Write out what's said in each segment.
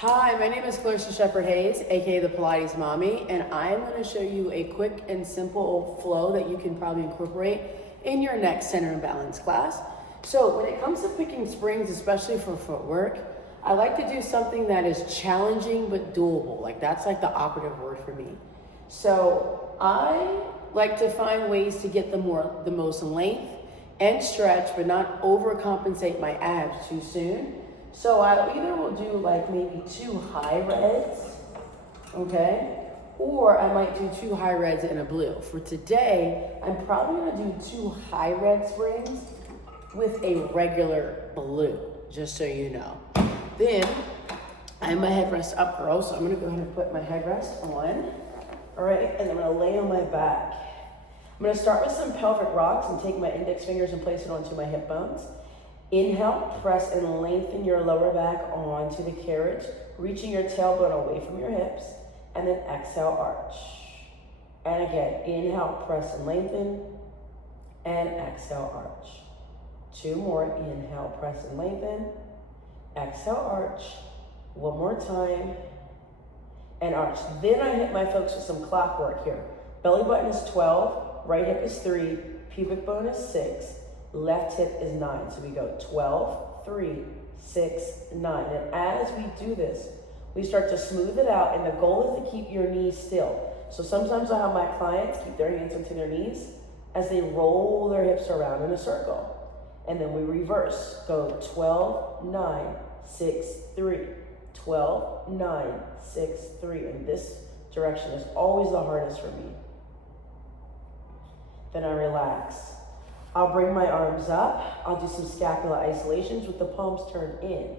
Hi, my name is Clarissa Shepherd Hayes, aka the Pilates Mommy, and I am going to show you a quick and simple flow that you can probably incorporate in your next center and balance class. So when it comes to picking springs, especially for footwork, I like to do something that is challenging but doable. Like that's like the operative word for me. So I like to find ways to get the most length and stretch, but not overcompensate my abs too soon. So I either will do like maybe 2 high reds, okay? Or I might do 2 high reds and a blue. For today, I'm probably gonna do 2 high red springs with a regular blue, just so you know. Then I have my headrest up girl, so I'm gonna go ahead and put my headrest on, all right? And I'm gonna lay on my back. I'm gonna start with some pelvic rocks and take my index fingers and place it onto my hip bones. Inhale, press and lengthen your lower back onto the carriage, reaching your tailbone away from your hips, and then exhale, arch. And again, inhale, press and lengthen, and exhale, arch. 2 more, inhale, press and lengthen, exhale, arch. 1 more time, and arch. Then I hit my folks with some clockwork here. Belly button is 12, right hip is 3, pubic bone is 6, left hip is 9. So we go 12, 3, 6, 9. And as we do this, we start to smooth it out, and the goal is to keep your knees still. So sometimes I have my clients keep their hands into their knees as they roll their hips around in a circle. And then we reverse. Go 12, 9, 6, 3. 12, 9, 6, 3. And this direction is always the hardest for me. Then I relax. I'll bring my arms up. I'll do some scapular isolations with the palms turned in.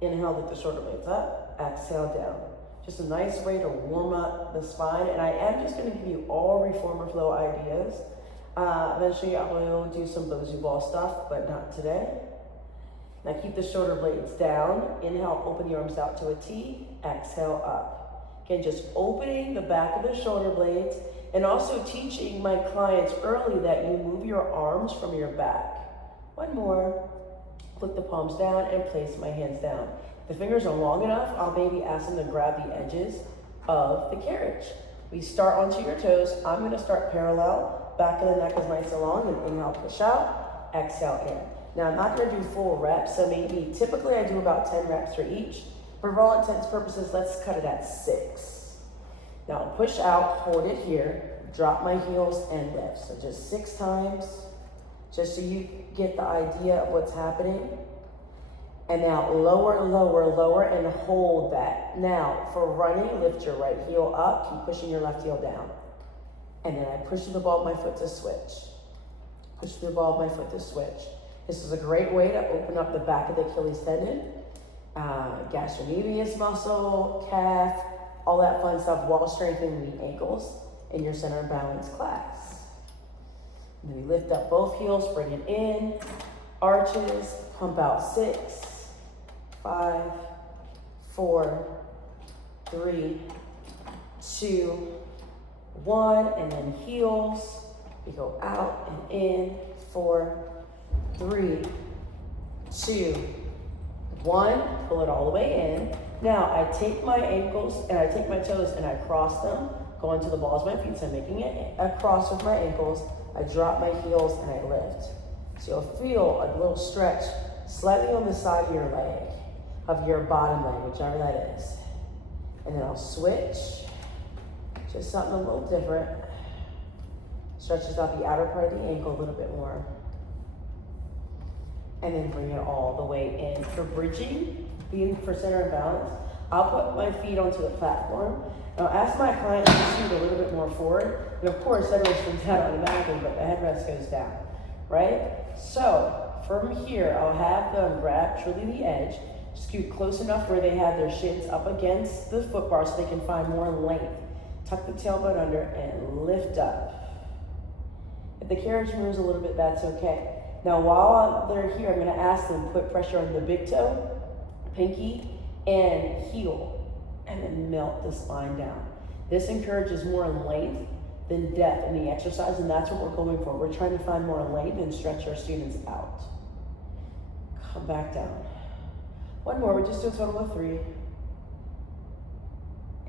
Inhale, lift the shoulder blades up. Exhale, down. Just a nice way to warm up the spine. And I am just going to give you all reformer flow ideas. Eventually, I will do some Bozu ball stuff, but not today. Now keep the shoulder blades down. Inhale, open the arms out to a T. Exhale, up. Again, just opening the back of the shoulder blades. And also teaching my clients early that you move your arms from your back. 1 more. Put the palms down and place my hands down. If the fingers are long enough, I'll maybe ask them to grab the edges of the carriage. We start onto your toes. I'm gonna start parallel. Back of the neck is nice and long, and inhale, push out, exhale in. Now I'm not gonna do full reps, so maybe, typically I do about 10 reps for each. For all intents and purposes, let's cut it at 6. Now push out, hold it here, drop my heels and lift. So just 6 times, just so you get the idea of what's happening. And now lower, lower, lower, and hold that. Now for running, lift your right heel up, keep pushing your left heel down. And then I push through the ball of my foot to switch. Push through the ball of my foot to switch. This is a great way to open up the back of the Achilles tendon, gastrocnemius muscle, calf, all that fun stuff while strengthening the ankles in your center balance class. And then we lift up both heels, bring it in, arches, pump out 6, 5, 4, 3, 2, 1, and then heels. We go out and in, 4, 3, 2, 1, pull it all the way in. Now I take my ankles and I take my toes and I cross them, go into the balls of my feet, so I'm making it a cross with my ankles. I drop my heels and I lift. So you'll feel a little stretch slightly on the side of your leg, of your bottom leg, whichever that is. And then I'll switch, just something a little different. Stretches out the outer part of the ankle a little bit more. And then bring it all the way in. For bridging, being for center and balance, I'll put my feet onto the platform. Now ask my client to scoot a little bit more forward. And of course, headrest comes down automatically, but the headrest goes down, right? So from here, I'll have them grab truly the edge, scoot close enough where they have their shins up against the foot bar so they can find more length. Tuck the tailbone under and lift up. If the carriage moves a little bit, that's okay. Now, while they're here, I'm going to ask them to put pressure on the big toe, pinky, and heel, and then melt the spine down. This encourages more length than depth in the exercise, and that's what we're going for. We're trying to find more length and stretch our students out. Come back down. One more, we just do a total of 3,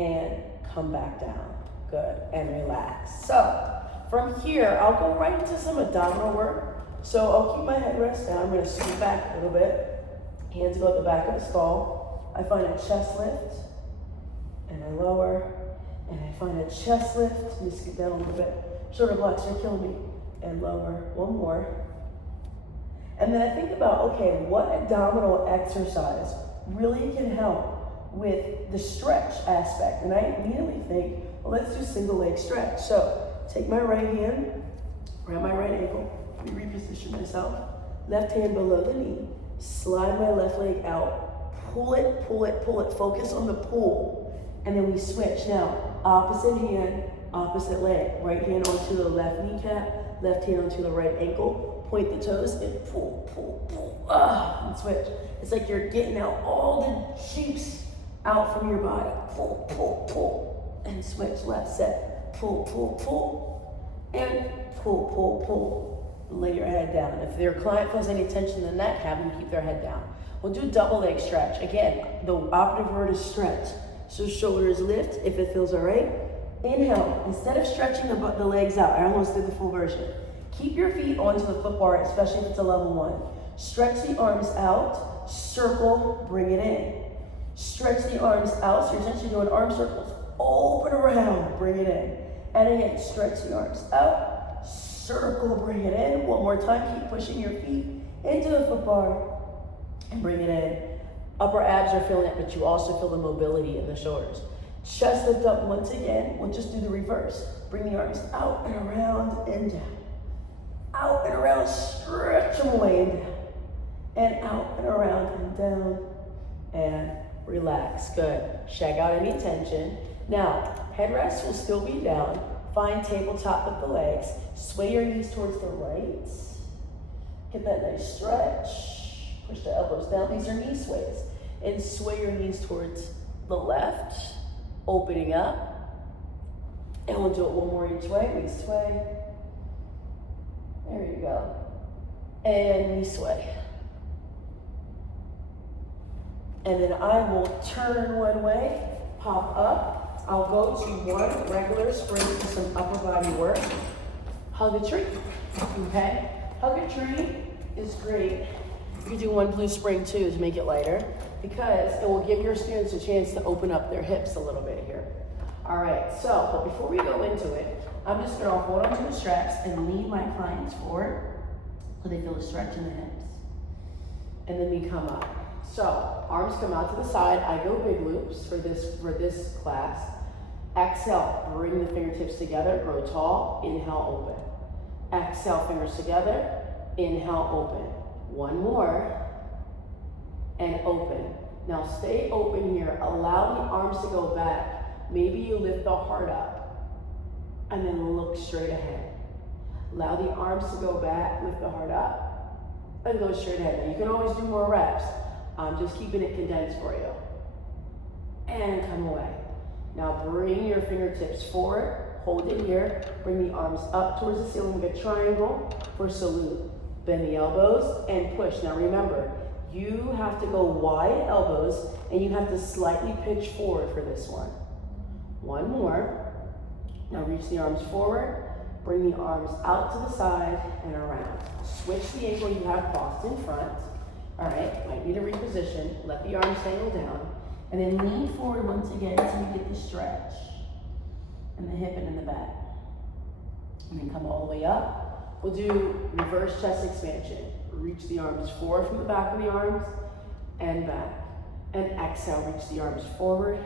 and come back down. Good, and relax. So from here, I'll go right into some abdominal work. So I'll keep my headrest down. I'm gonna scoot back a little bit. Hands go at the back of the skull. I find a chest lift, and I lower, and I find a chest lift. Let me scoot down a little bit. Shoulder blocks, you're killing me. And lower, one more. And then I think about, okay, what abdominal exercise really can help with the stretch aspect? And I immediately think, well, let's do single leg stretch. So take my right hand, grab my right ankle, let me reposition myself. Left hand below the knee, slide my left leg out, pull it, pull it, pull it. Focus on the pull. And then we switch. Now, opposite hand, opposite leg. Right hand onto the left kneecap, left hand onto the right ankle. Point the toes and pull, pull, pull. And switch. It's like you're getting out all the juice out from your body. Pull, pull, pull. And switch. Left set. Pull, pull, pull. And pull, pull, pull. Lay your head down. If your client feels any tension in the neck, have them keep their head down. We'll do double leg stretch. Again, the operative word is stretch. So shoulders lift if it feels all right. Inhale. Instead of stretching the legs out, I almost did the full version. Keep your feet onto the foot bar, especially if it's a level 1. Stretch the arms out, circle, bring it in. Stretch the arms out, so you're essentially doing arm circles. Open around, bring it in. And again, stretch the arms out, circle, bring it in. One more time, keep pushing your feet into the foot bar and bring it in. Upper abs are feeling it, but you also feel the mobility in the shoulders. Chest lift up once again. We'll just do the reverse. Bring the arms out and around and down. Out and around, stretch them away and down. And out and around and down. And relax, good. Shake out any tension. Now, headrest will still be down. Find tabletop with the legs. Sway your knees towards the right. Get that nice stretch. Push the elbows down. These are knee sways. And sway your knees towards the left. Opening up. And we'll do it one more each way. We sway. There you go. And we sway. And then I will turn one way, pop up. I'll go to one regular spring for some upper body work. Hug a tree, okay? Hug a tree is great. You can do one blue spring too to make it lighter because it will give your students a chance to open up their hips a little bit here. All right, so, but before we go into it, I'm just gonna hold onto the straps and lead my clients forward so they feel a stretch in the hips. And then we come up. So, arms come out to the side. I go big loops for this class. Exhale, bring the fingertips together, grow tall, inhale, open. Exhale, fingers together, inhale, open. One more, and open. Now stay open here. Allow the arms to go back. Maybe you lift the heart up, and then look straight ahead. Allow the arms to go back, lift the heart up, and go straight ahead. Now you can always do more reps. I'm just keeping it condensed for you. And come away. Now bring your fingertips forward, hold it here, bring the arms up towards the ceiling, make a triangle for salute. Bend the elbows and push. Now remember, you have to go wide elbows and you have to slightly pitch forward for this one. One more. Now reach the arms forward, bring the arms out to the side and around. Switch the ankle you have crossed in front. All right, might need to reposition. Let the arms dangle down. And then lean forward once again until you get the stretch. And the hip and in the back. And then come all the way up. We'll do reverse chest expansion. Reach the arms forward from the back of the arms and back. And exhale, reach the arms forward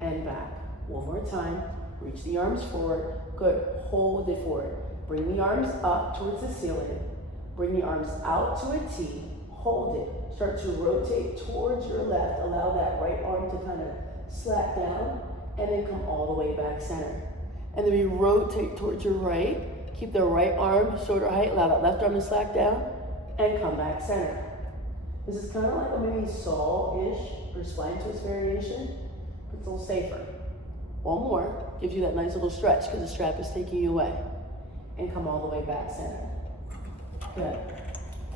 and back. One more time. Reach the arms forward. Good. Hold it forward. Bring the arms up towards the ceiling. Bring the arms out to a T. Hold it. Start to rotate towards your left. Allow that right arm to kind of slack down and then come all the way back center. And then we rotate towards your right. Keep the right arm shoulder height. Allow that left arm to slack down and come back center. This is kind of like a mini saw-ish or spine twist variation, but it's a little safer. One more. Gives you that nice little stretch because the strap is taking you away. And come all the way back center. Good.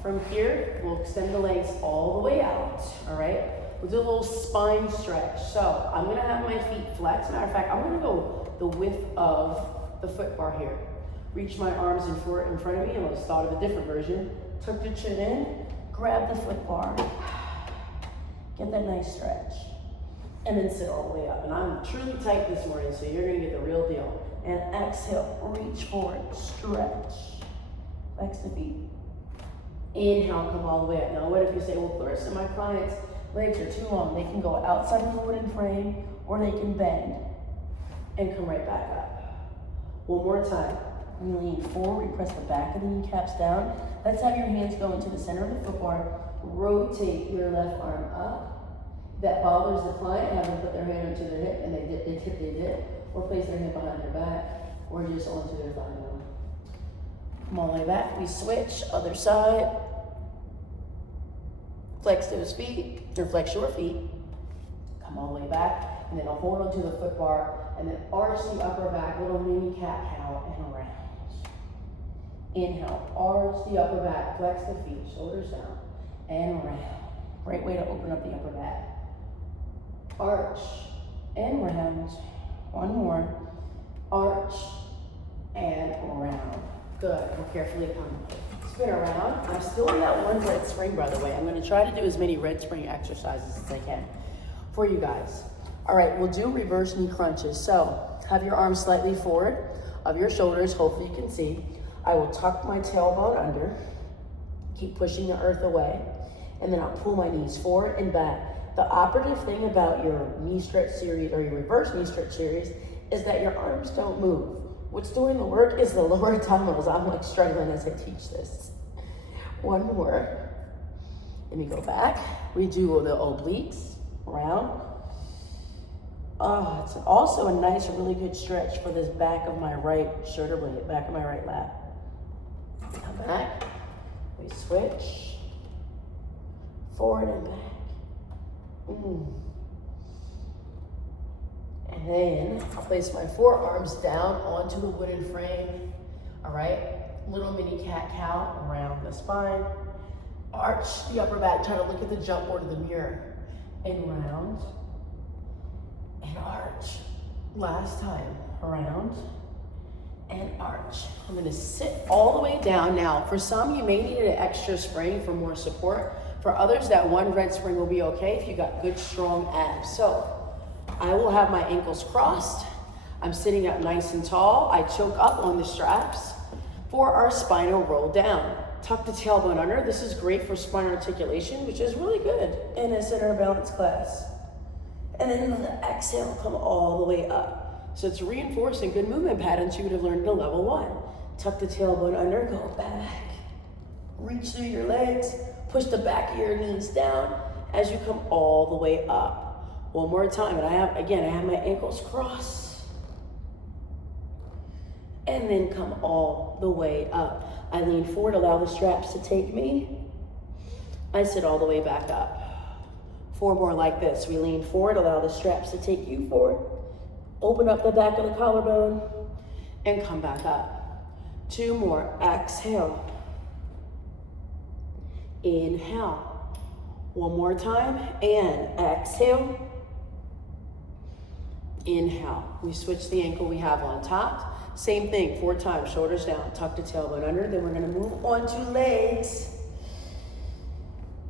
From here, we'll extend the legs all the way out, all right? we'll do a little spine stretch. So I'm gonna have my feet flexed. Matter of fact, I'm gonna go the width of the foot bar here. Reach my arms in front of me. I almost thought of a different version. Tuck the chin in, grab the foot bar, get that nice stretch, and then sit all the way up. And I'm truly tight this morning, so you're gonna get the real deal. And exhale, reach forward, stretch, flex the feet. Inhale, come all the way up. Now what if you say, well, Clarissa, my client's legs are too long. They can go outside of the wooden frame, or they can bend and come right back up. One more time. We lean forward, we press the back of the kneecaps down. Let's have your hands go into the center of the foot bar. Rotate your left arm up. That bothers the client, have them put their hand onto their hip, and they dip, or place their hand behind their back, or just onto their thigh bone. Come all the way back, we switch, other side. Flex those feet, or flex your feet. Come all the way back, and then I'll hold onto the foot bar, and then arch the upper back, little mini cat-cow, and around. Inhale, arch the upper back, flex the feet, shoulders down, and round. Great way to open up the upper back. Arch and round. One more. Arch and round. Good. We'll carefully come. Spin around. I'm still in that one red spring, by the way. I'm going to try to do as many red spring exercises as I can for you guys. All right, we'll do reverse knee crunches. So have your arms slightly forward of your shoulders. Hopefully you can see. I will tuck my tailbone under, keep pushing the earth away, and then I'll pull my knees forward and back. The operative thing about your knee stretch series or your reverse knee stretch series is that your arms don't move. What's doing the work is the lower abdominals. I'm like struggling as I teach this. One more. Let me go back. We do the obliques, around. Oh, it's also a nice, really good stretch for this back of my right shoulder blade, back of my right lat. Come back, we switch, forward and back. And then I'll place my forearms down onto the wooden frame. All right, little mini cat-cow around the spine. Arch the upper back, try to look at the jump board of the mirror. And round, and arch. Last time, around, and arch. I'm gonna sit all the way down. Now, for some, you may need an extra spring for more support. For others, that one red spring will be okay if you got good, strong abs. So, I will have my ankles crossed. I'm sitting up nice and tall. I choke up on the straps for our spinal roll down. Tuck the tailbone under. This is great for spine articulation, which is really good in a center balance class. And then on the exhale, come all the way up. So it's reinforcing good movement patterns you would have learned in a level 1. Tuck the tailbone under, go back. Reach through your legs, push the back of your knees down as you come all the way up. One more time, and I have my ankles crossed. And then come all the way up. I lean forward, allow the straps to take me. I sit all the way back up. 4 more like this. We lean forward, allow the straps to take you forward. Open up the back of the collarbone and come back up. 2 more. Exhale. Inhale. 1 more time. And exhale. Inhale. We switch the ankle we have on top. Same thing, 4 times. Shoulders down. Tuck the tailbone under. Then we're going to move on to legs.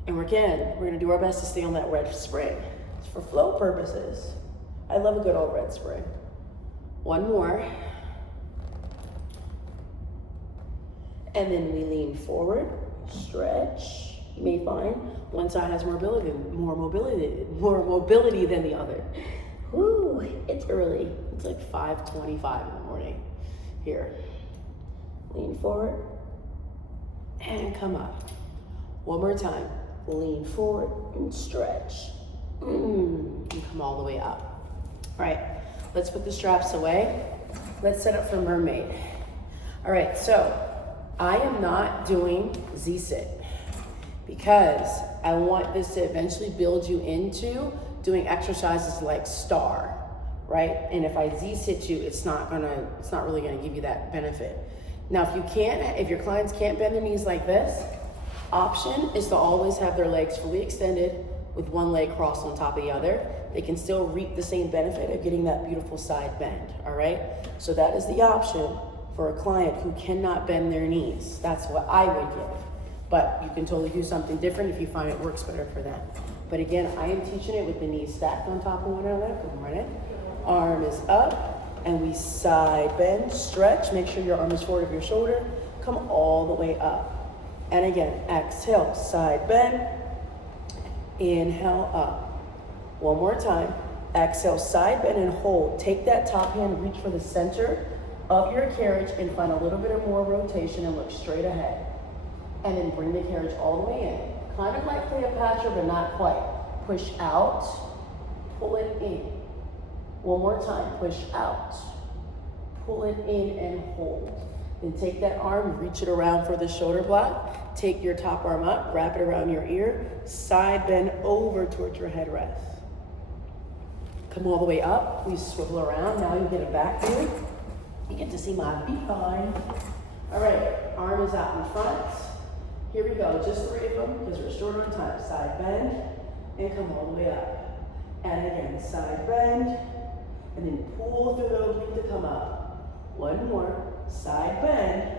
And we're going to do our best to stay on that red spring. It's for flow purposes. I love a good old red spring. 1 more. And then we lean forward, stretch. You may find one side has more mobility than the other. Woo, it's early. It's like 5:25 in the morning here. Lean forward and come up. 1 more time. Lean forward and stretch. And come all the way up. All right, let's put the straps away. Let's set up for mermaid. All right, so I am not doing Z-sit because I want this to eventually build you into doing exercises like star, right? And if I Z-sit you, it's not really gonna give you that benefit. Now, if your clients can't bend their knees like this, option is to always have their legs fully extended, with one leg crossed on top of the other, they can still reap the same benefit of getting that beautiful side bend, all right? So that is the option for a client who cannot bend their knees. That's what I would give. But you can totally do something different if you find it works better for them. But again, I am teaching it with the knees stacked on top of one another. Good morning. Arm is up, and we side bend, stretch. Make sure your arm is forward of your shoulder. Come all the way up. And again, exhale, side bend. Inhale, up. One more time. Exhale, side bend and hold. Take that top hand, reach for the center of your carriage and find a little bit of more rotation and look straight ahead. And then bring the carriage all the way in. Kind of like Cleopatra, but not quite. Push out, pull it in. One more time, push out, pull it in and hold. Then take that arm, reach it around for the shoulder block. Take your top arm up, wrap it around your ear, side bend over towards your headrest. Come all the way up, we swivel around. Now you get a back view. You get to see my behind. All right, arm is out in front. Here we go, just 3 of them because we're short on time. Side bend and come all the way up. And again, side bend and then pull through the opening to come up. One more, side bend,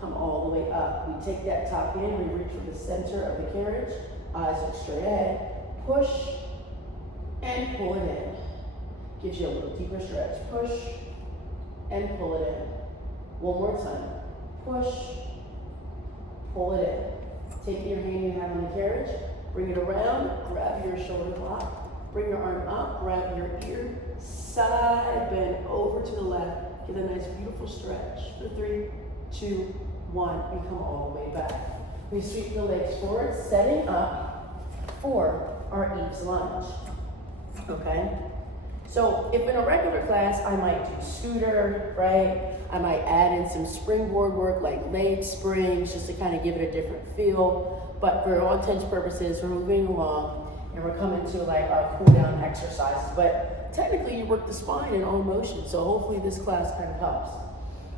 come all the way up. We take that top hand, we reach for the center of the carriage, eyes look straight ahead, push and pull it in. Gives you a little deeper stretch. Push and pull it in. One more time. Push, pull it in. Take your hand you have on the carriage, bring it around, grab your shoulder block, bring your arm up, grab your ear, side bend over to the left. Get a nice beautiful stretch for 3, 2, 1. We come all the way back. We sweep the legs forward, setting up for our Eve's lunge. Okay? So if in a regular class, I might do scooter, right? I might add in some springboard work like leg springs just to kind of give it a different feel. But for all intents and purposes, we're moving along and we're coming to like our cool down exercises. But technically you work the spine in all motion. So hopefully this class kind of helps.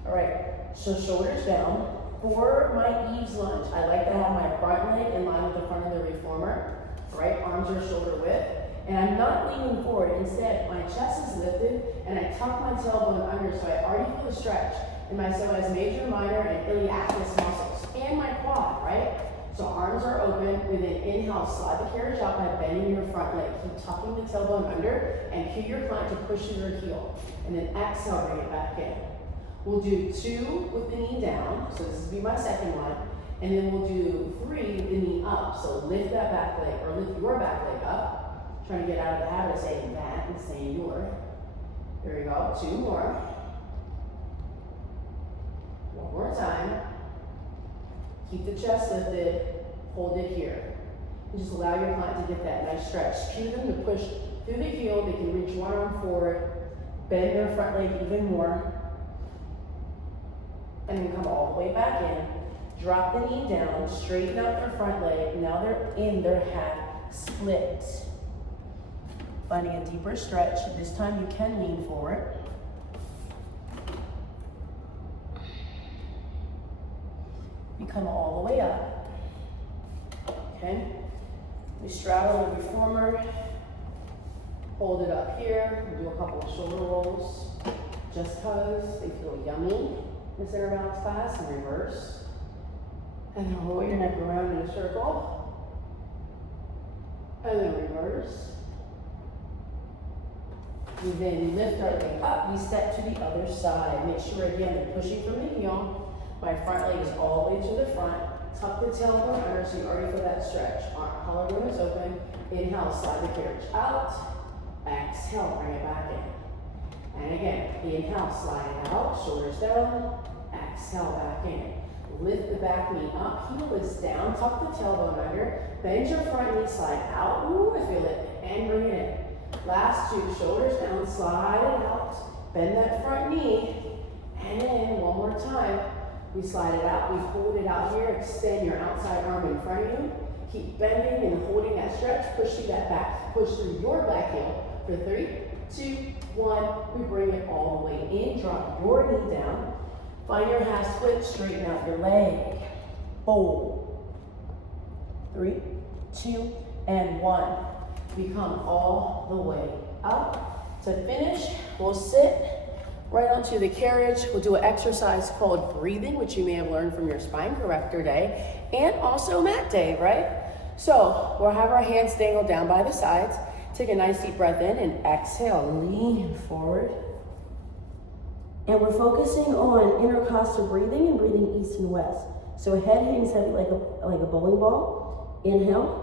All right, so shoulders down. For my Eve's lunge, I like to have my front leg in line with the front of the reformer. Right, arms are shoulder width. And I'm not leaning forward. Instead, my chest is lifted and I tuck my tailbone under so I already feel a stretch in my psoas major, minor, and iliacus muscles. And my quad, right? So arms are open. With an inhale, slide the carriage out by bending your front leg. Keep tucking the tailbone under and cue your client to push your heel. And then exhale, bring it back in. We'll do 2 with the knee down. So this will be my second one. And then we'll do 3 with the knee up. So lift that back leg, or lift your back leg up. Trying to get out of the habit of saying that and saying your. There we go, 2 more. One more time. Keep the chest lifted, hold it here. And just allow your client to get that nice stretch. Cue them to push through the heel. They can reach one arm forward, bend their front leg even more, and then come all the way back in. Drop the knee down, straighten out their front leg. Now they're in their half split. Finding a deeper stretch. This time you can lean forward. You come all the way up. Okay? We straddle the reformer. Hold it up here. We do a couple of shoulder rolls. Just because they feel yummy in the center balance class. And reverse. And then roll your neck around in a circle. And then reverse. We then lift our leg up, we step to the other side. Make sure again that pushing from the heel. My front leg is all the way to the front. Tuck the tailbone under so you already feel that stretch. Collarbone is open. Inhale, slide the carriage out. Exhale, bring it back in. And again, inhale, slide it out, shoulders down. Exhale, back in. Lift the back knee up, heel is down. Tuck the tailbone under. Bend your front knee, slide out. Ooh, I feel it. And bring it in. Last 2, shoulders down, slide it out, bend that front knee, and then one more time, we slide it out. We hold it out here, extend your outside arm in front of you, keep bending and holding that stretch, push through that back, push through your back heel for 3, 2, 1, we bring it all the way in, drop your knee down, find your half split, straighten out your leg, hold, 3, 2, and 1. We come all the way up. To finish, we'll sit right onto the carriage. We'll do an exercise called breathing, which you may have learned from your spine corrector day, and also mat day, right? So we'll have our hands dangled down by the sides. Take a nice deep breath in and exhale, lean forward. And we're focusing on intercostal breathing and breathing east and west. So head hangs heavy like a bowling ball. Inhale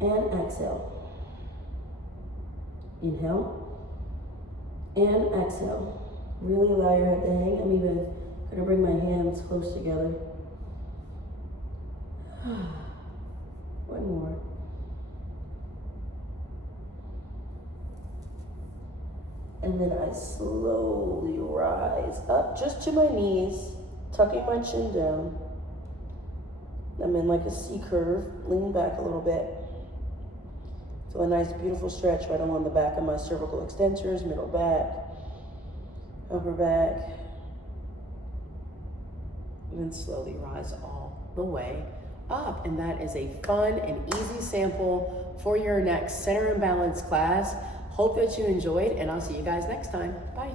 and exhale. Inhale and exhale. Really allow your head to hang. I'm even going to bring my hands close together. One more. And then I slowly rise up just to my knees, tucking my chin down. I'm in like a C curve, lean back a little bit. Feel a nice, beautiful stretch right along the back of my cervical extensors, middle back, upper back. And then slowly rise all the way up. And that is a fun and easy sample for your next center and balance class. Hope that you enjoyed, and I'll see you guys next time. Bye.